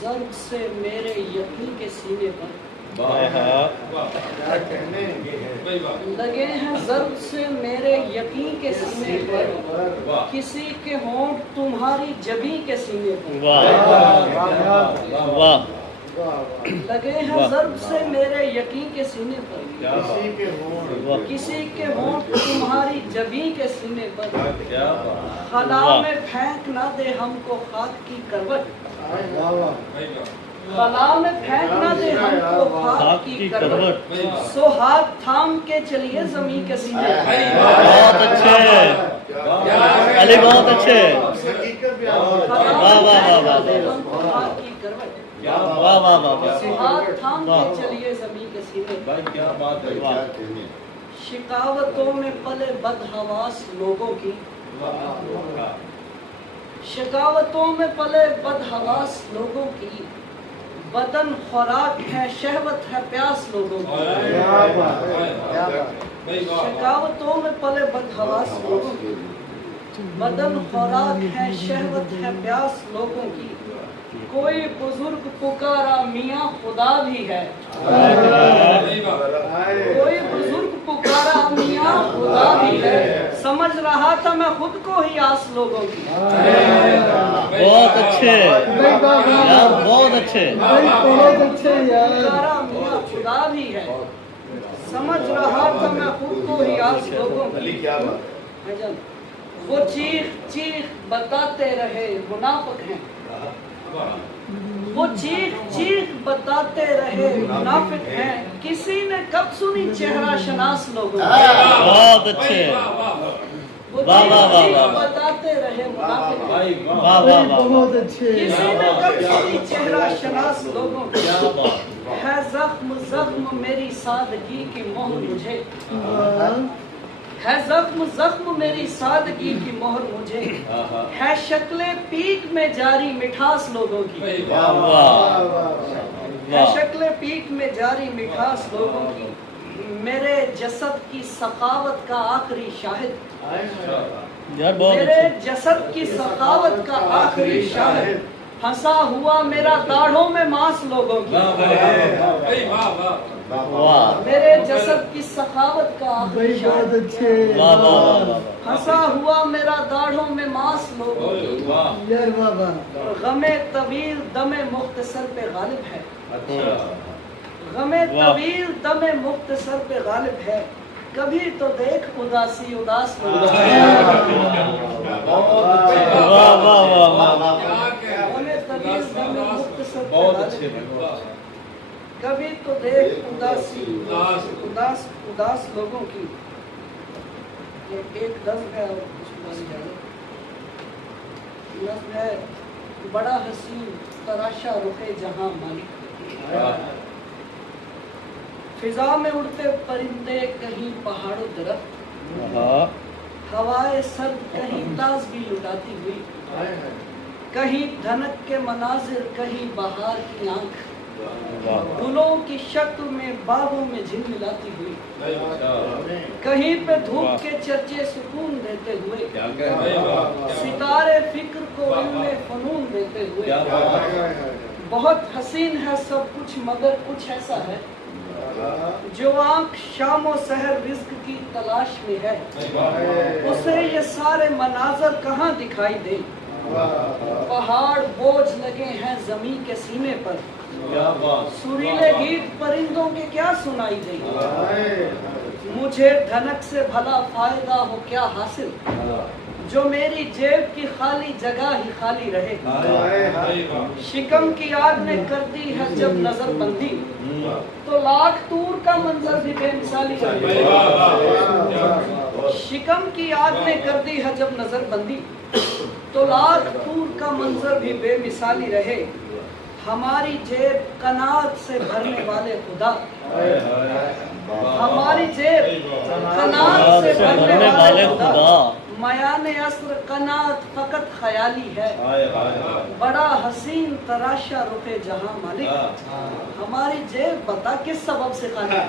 ضرب سے میرے یقین کے سینے پر لگے ہیں ضرب سے میرے یقین کے سینے پر کسی کے ہونٹ تمہاری جبیں کے سینے پر لگے ہیں ضرب سے میرے یقین کے سینے پر کسی کے ہونٹ تمہاری جبیں کے سینے پر خلا میں پھینک نہ دے ہم کو خاک کی کروٹ خلا میں پھینک نہ دے ہم کو خاک کی کروٹ سو ہاتھ تھام کے چلیے زمین کے سینے پر بہت اچھے علی، بہت اچھے، واہ واہ واہ واہ خاک کی کروٹ واہ واہ واہ، ہاتھ تھام کے چلیے زمین کے سینے پر شکاوتوں میں پلے بدحواس لوگوں کی شکاوتوں میں پلے بدحواس لوگوں کی بدن خوراک ہے شہوت ہے پیاس لوگوں کی شکاوتوں میں پلے بدحواس لوگوں کی بدن خوراک ہے شہوت ہے پیاس لوگوں کی کوئی بزرگ پکارا میاں خدا بھی ہے کوئی بزرگ پکارا میاں خدا بھی ہے سمجھ رہا تھا میں خود کو ہی آس لوگوں کی بہت اچھے یار، بہت اچھے، پکارا میاں خدا بھی ہے سمجھ رہا تھا میں خود کو ہی آس لوگوں کی وہ چیخ چیخ بتاتے رہے منافق ہیں وہ چیخ چیخ بتاتے رہے منافق ہیں کسی نے کب سنی چہرہ شناس لوگوں کی بہت اچھے، وہ واہ واہ چیخ واہ چیخ بتاتے رہے منافق ہیں واہ واہ واہ، کسی نے کب سنی چہرہ شناس لوگوں کی ہے زخم زخم میری سادگی کی مہر مجھے ہے زخم زخم میری سادگی کی مہر مجھے ہے شکل پیک میں جاری مٹھاس لوگوں کی ہے شکل پیک میں جاری مٹھاس لوگوں کی میرے جسد کی سخاوت کا آخری شاہد یار بہت میرے اچھے، جسد کی سخاوت کا آخری شاہد پھنسا ہوا میرا داڑھوں میں ماس لوگوں کی واہ میرے جسد کی سخاوت کا آخری شاہد واہ واہ واہ، پھنسا ہوا میرا داڑھوں میں ماس لوگوں کی غم طویل دم مختصر پہ غالب ہے غم طویل دم مختصر پہ غالب ہے کبھی تو دیکھ اداسی اداس لوگوں کی واہ واہ واہ، غم طویل دم مختصر پہ غالب ہے کبھی تو دیکھ اداسی اداس لوگوں کی ایک نظم ہے اور کچھ بن جائے نظم ہے بڑا حسین تراشا رخ جہاں مالک فضا میں اڑتے پرندے کہیں پہاڑ و درخت ہوائے سرد کہیں تازگی لٹاتی ہوئی کہیں دھنک کے مناظر کہیں بہار کی آنکھ گلوں کی شکل میں باغوں میں جھلملاتی ہوئی کہیں پہ دھوپ کے چرچے سکون دیتے ہوئے ستارے فکر کو علم فنون دیتے ہوئے بہت حسین ہے سب کچھ مگر کچھ ایسا ہے جو آنکھ شام و سحر رزق کی تلاش میں ہے اسے یہ سارے مناظر کہاں دکھائی دے پہاڑ بوجھ لگے ہیں زمین کے سینے پر سریلے گیت پرندوں کے کیا سنائی دیں مجھے دھنک سے بھلا فائدہ ہو کیا حاصل جو میری جیب کی خالی جگہ ہی خالی رہے شکم کی آگ نے کر دی ہے جب نظر بندی تو لاکھ تور کا منظر بھی بے مثالی رہے شکم کی آگ نے کر دی ہے جب نظر بندی تو لاکھ تور کا منظر بھی بے مثالی رہے ہماری جیب قناعت سے بھرنے والے خدا ہماری جیب قناعت سے بھرنے والے خدا میان عصر قناعت فقط خیالی ہے بڑا حسین تراشا رخ جہاں مالک ہماری جیب بتا کس سبب سے خالی ہے